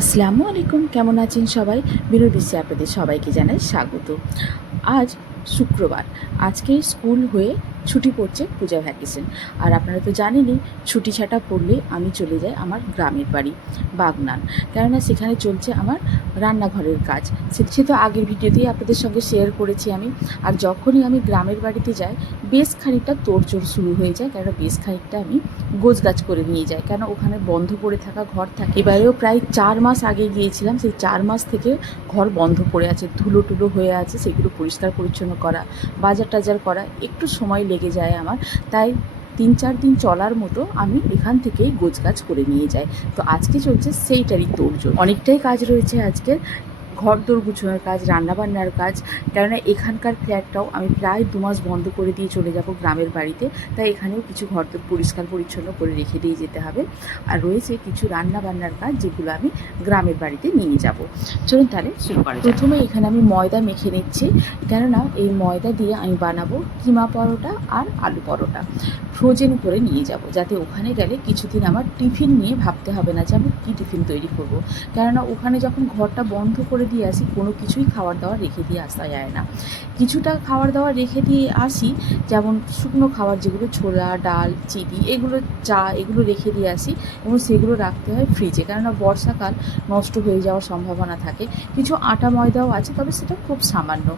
আসসালামু আলাইকুম, কেমন আছেন সবাই? বিনোদ বিশ্বে আপনাদের সবাইকে জানাই স্বাগত। আজ শুক্রবার। আজকে স্কুল হয়ে ছুটি পড়ছে পূজা ভ্যাকেশন। আর আপনারা তো জানেনই, ছুটি ছাটা পড়লে আমি চলে যাই আমার গ্রামের বাড়ি, বাগনান। কেননা সেখানে চলছে আমার রান্নাঘরের কাজ। সে তো আগের ভিডিওতেই আপনাদের সঙ্গে শেয়ার করেছি আমি। আর যখনই আমি গ্রামের বাড়িতে যাই, বেশ খানিকটা তোড়জোড় শুরু হয়ে যায়, কেননা বেশ খানিকটা আমি গোছগাছ করে নিয়ে যাই। কেন ওখানে বন্ধ পড়ে থাকা ঘর থাকে। এবারেও প্রায় চার মাস আগে গিয়েছিলাম, সেই চার মাস থেকে ঘর বন্ধ পড়ে আছে, ধুলো টুলো হয়ে আছে, সেগুলো পরিষ্কার পরিচ্ছন্ন করা, বাজার টাজার করা, একটু সময় লেগে যায় আমার। তাই তিন চার দিন চলার মতো আমি এখান থেকেই গোছগাছ করে নিয়ে যাই। তো আজকে চলছে সেইটারই তোড়জোড়। অনেকটাই কাজ রয়েছে আজকের। ঘর দোর গুছানোর কাজ, রান্নাবান্নার কাজ, কেননা এখানকার ফ্ল্যাটটাও আমি প্রায় দু মাস বন্ধ করে দিয়ে চলে যাব গ্রামের বাড়িতে। তাই এখানেও কিছু ঘর দোর পরিষ্কার পরিচ্ছন্ন করে রেখে দিয়ে যেতে হবে। আর রয়েছে কিছু রান্নাবান্নার কাজ যেগুলো আমি গ্রামের বাড়িতে নিয়ে যাব। চলুন তাহলে শুরু করা প্রথমে এখানে আমি ময়দা মেখে নিচ্ছি। কেননা এই ময়দা দিয়ে আমি বানাবো কিমা পরোটা আর আলু পরোটা। ফ্রোজেন করে নিয়ে যাব। যাতে ওখানে গেলে কিছুদিন আমার টিফিন নিয়ে ভাবতে হবে না যে আমি কী টিফিন তৈরি করব। কেননা ওখানে যখন ঘরটা বন্ধ করে দিয়ে আসি, কোনো কিছুই খাবার দাবার রেখে দিয়ে আসা যায় না। কিছুটা খাবার দাবার রেখে দিয়ে আসি, যেমন শুকনো খাবার যেগুলো ছোলা, ডাল, চিনি, এগুলো চা, এগুলো রেখে দিয়ে আসি এবং সেগুলো রাখতে হয় ফ্রিজে কেননা বর্ষাকাল নষ্ট হয়ে যাওয়ার সম্ভাবনা থাকে। কিছু আটা ময়দাও আছে, তবে সেটা খুব সামান্য।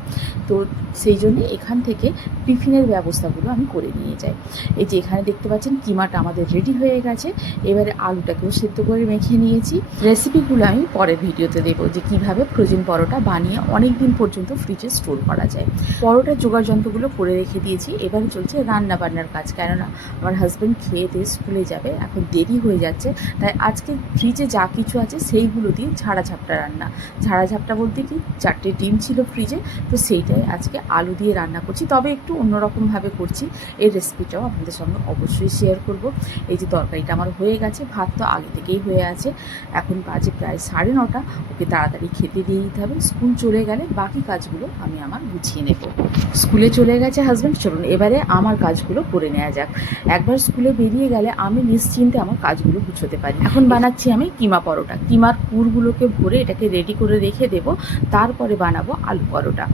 তো সেই জন্য এখান থেকে টিফিনের ব্যবস্থাগুলো আমি করে নিয়ে যাই। এই যে এখানে দেখতে পাচ্ছেন কিমাটা আমাদের রেডি হয়ে গেছে। এবারে আলুটাকেও সেদ্ধ করে মেখে নিয়েছি। রেসিপিগুলো আমি পরের ভিডিওতে দেবো যে কীভাবে ফ্রোজেন পরোটা বানিয়ে অনেক দিন পর্যন্ত ফ্রিজে স্টোর করা যায়। পরোটার জোগাড় যন্ত্রগুলো করে রেখে দিয়েছি, এবার চলছে রান্না বান্নার কাজ। কেননা আমার হাজব্যান্ড খেয়ে দিয়ে স্কুলে যাবে, এখন দেরি হয়ে যাচ্ছে, তাই আজকে ফ্রিজে যা কিছু আছে সেইগুলো দিয়ে ঝাড়া ঝাপটা রান্না। ঝাড়া ঝাপটা বলতে কি, চারটে ডিম ছিল ফ্রিজে তো সেইটাই আজকে আলু দিয়ে রান্না করছি। তবে একটু অন্যরকমভাবে করছি, এই রেসিপিটাও আপনাদের সঙ্গে অবশ্যই শেয়ার করব। এই যে তরকারিটা আমার হয়ে গেছে, ভাত তো আগে থেকেই হয়ে আছে, এখন বাজে প্রায় সাড়ে নটা, ওকে তাড়াতাড়ি খেতে দিয়ে দিতে হবে, স্কুল চলে গেলে বাকি কাজগুলো আমি আমার গুছিয়ে নেব। স্কুলে চলে গেছে হাজব্যান্ড চলুন এবারে আমার কাজগুলো করে নেওয়া যাক। একবার স্কুলে বেরিয়ে গেলে আমি নিশ্চিন্তে আমার কাজগুলো গুছোতে পারি। এখন বানাচ্ছি আমি কিমা পরোটা। কিমার পুরগুলোকে ভরে এটাকে রেডি করে রেখে দেব, তারপরে বানাবো আলু পরোটা।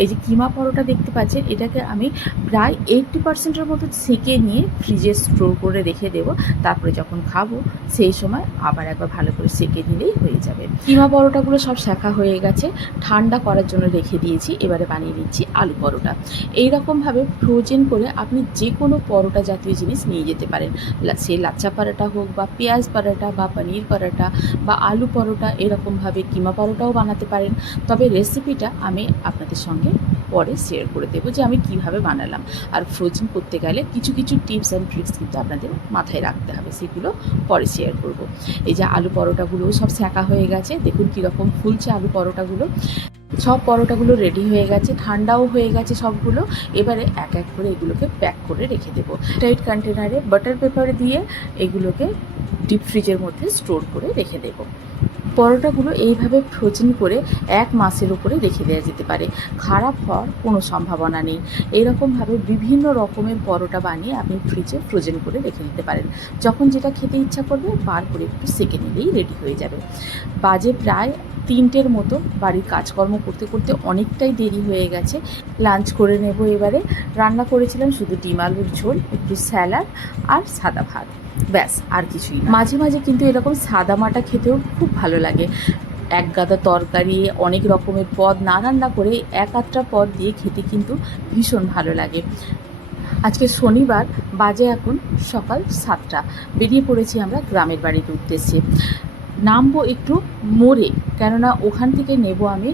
এই যে কিমা পরোটা দেখতে পাচ্ছেন, এটাকে আমি প্রায় এইটটি পার্সেন্টের মতো সেকে নিয়ে ফ্রিজে স্টোর করে রেখে দেব। তারপরে যখন খাব, সেই সময় আবার একবার ভালো করে সেকে নিলেই হয়ে যাবে। কিমা পরোটাগুলো সব শেখা হয়ে গেছে। ঠান্ডা করার জন্য রেখে দিয়েছি। এবারে বানিয়ে নিচ্ছি আলু পরোটা। এইরকমভাবে ফ্রোজেন করে আপনি যে কোনো পরোটা জাতীয় জিনিস নিয়ে যেতে পারেন। সে লাচ্চা পরোটা হোক বা পেঁয়াজ পরোটা বা পনির পরোটা বা আলু পরোটা এরকমভাবে কিমা পরোটাও বানাতে পারেন। তবে রেসিপিটা আমি আপনাদের সঙ্গে পরে শেয়ার করে দেবো যে আমি কীভাবে বানালাম। আর ফ্রোজেন করতে গেলে কিছু কিছু টিপস অ্যান্ড ট্রিক্স কিন্তু আপনাদের মাথায় রাখতে হবে, সেগুলো পরে শেয়ার করব। এই যে আলু পরোটাগুলোও সব সেঁকা হয়ে গেছে, দেখুন কীরকম ফুলছে আলু পরোটাগুলো। সব পরোটাগুলো রেডি হয়ে গেছে, ঠান্ডাও হয়ে গেছে সবগুলো। এবারে এক এক করে এগুলোকে প্যাক করে রেখে দেবো। টাইট কন্টেনারে বাটার পেপার দিয়ে এগুলোকে ডিপ ফ্রিজের মধ্যে স্টোর করে রেখে দেবো। পরোটাগুলো এইভাবে ফ্রোজেন করে এক মাসের উপরে রেখে দেওয়া যেতে পারে। খারাপ হওয়ার কোনো সম্ভাবনা নেই। এইরকমভাবে বিভিন্ন রকমের পরোটা বানিয়ে আপনি ফ্রিজে ফ্রোজেন করে রেখে দিতে পারেন। যখন যেটা খেতে ইচ্ছা করবে, বার করে একটু সেকে নিলেই রেডি হয়ে যাবে। বাজে প্রায় তিনটের মতো বাড়ির কাজকর্ম করতে করতে অনেকটাই দেরি হয়ে গেছে। লাঞ্চ করে নেব এবারে। রান্না করেছিলাম শুধু ডিম আলুর ঝোল, একটু স্যালাড আর সাদা ভাত। ব্যাস, আর কিছুই মাঝে মাঝে কিন্তু এরকম সাদা মাটা খেতেও খুব ভালো লাগে। এক গাদা তরকারি, অনেক রকমের পদ, না রান্না করে এক আধটা পদ দিয়ে খেতে কিন্তু ভীষণ ভালো লাগে। আজকে শনিবার, বাজে এখন সকাল সাতটা। বেরিয়ে পড়েছি আমরা গ্রামের বাড়ির উদ্দেশ্যে। নামবো একটু মোড়ে, কেননা ওখান থেকে নেব আমি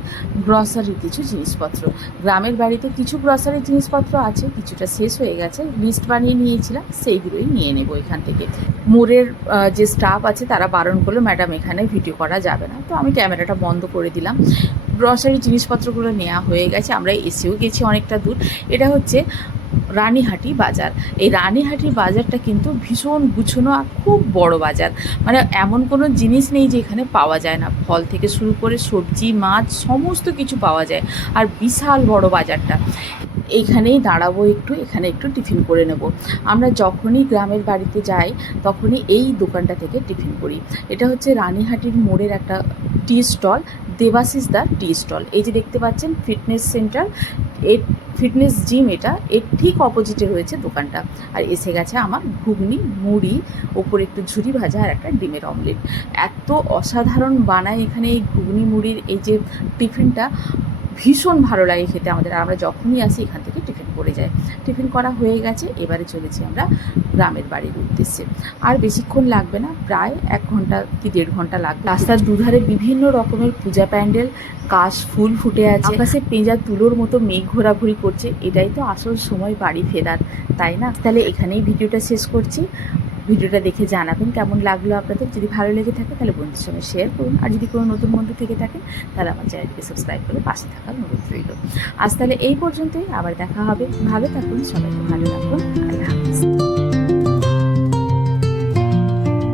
গ্রসারির কিছু জিনিসপত্র। গ্রামের বাড়িতে কিছু গ্রসারির জিনিসপত্র আছে, কিছুটা শেষ হয়ে গেছে লিস্ট বানিয়ে নিয়েছিলাম, সেইগুলোই নিয়ে নেব এখান থেকে। মোড়ের যে স্টাফ আছে তারা বারণ করল ম্যাডাম এখানে ভিডিও করা যাবে না। তো আমি ক্যামেরাটা বন্ধ করে দিলাম। গ্রসারি জিনিসপত্রগুলো নেওয়া হয়ে গেছে, আমরা এসেও গেছি অনেকটা দূর। এটা হচ্ছে রানীহাটি বাজার। এই রানীহাটি বাজারটা কিন্তু ভীষণ গুছনো আর খুব বড় বাজার। মানে এমন কোনো জিনিস নেই যে এখানে পাওয়া যায় না। ফল থেকে শুরু করে সবজি, মাছ, সমস্ত কিছু পাওয়া যায়। আর বিশাল বড় বাজারটা। এইখানেই দাঁড়াবো একটু, এখানে একটু টিফিন করে নেব। আমরা যখনই গ্রামের বাড়িতে যাই, তখনই এই দোকানটা থেকে টিফিন করি। এটা হচ্ছে রানীহাটির মোড়ের একটা টি স্টল দেবাশিস দা টি স্টল। এই যে দেখতে পাচ্ছেন, ফিটনেস সেন্টার, এর ফিটনেস জিম এটা, এর ঠিক অপোজিটে রয়েছে দোকানটা। আর এসে গেছে আমার ঘুগনি, মুড়ি, ওপরে একটু ঝুরি ভাজা আর একটা ডিমের অমলেট এত অসাধারণ বানায় এখানে এই ঘুগনি, মুড়ির এই যে টিফিনটা, ভীষণ ভালো লাগে খেতে আমাদের। আমরা যখনই আসি এখান থেকে টিফিন করে যায়। টিফিন করা হয়ে গেছে, এবারে চলেছি আমরা গ্রামের বাড়ির উদ্দেশ্যে। আর বেশিক্ষণ লাগবে না, প্রায় এক ঘণ্টা কি দেড় ঘণ্টা লাগবে। রাস্তার দুধারে বিভিন্ন রকমের পূজা প্যান্ডেল, কাশ ফুল ফুটে আছে। আকাশে পেঁজা তুলোর মতো মেঘ ঘোরাঘুরি করছে, এটাই তো আসল সময় বাড়ি ফেরার, তাই না? তাহলে এখানেই ভিডিওটা শেষ করছি। ভিডিওটা দেখে জানাবেন কেমন লাগল আপনাদের। যদি ভালো লেগে থাকে তাহলে বন্ধুর সঙ্গে শেয়ার করুন। আর যদি কোনো নতুন বন্ধু থেকে থাকেন, তাহলে আমার চ্যানেলটিকে সাবস্ক্রাইব করে পাশে থাকার অনুরোধ রইল। আজ তাহলে এই পর্যন্তই। আবার দেখা হবে। ভালো থাকুন, সবাইকে ভালো রাখুন। আল্লাহ হাফিজ।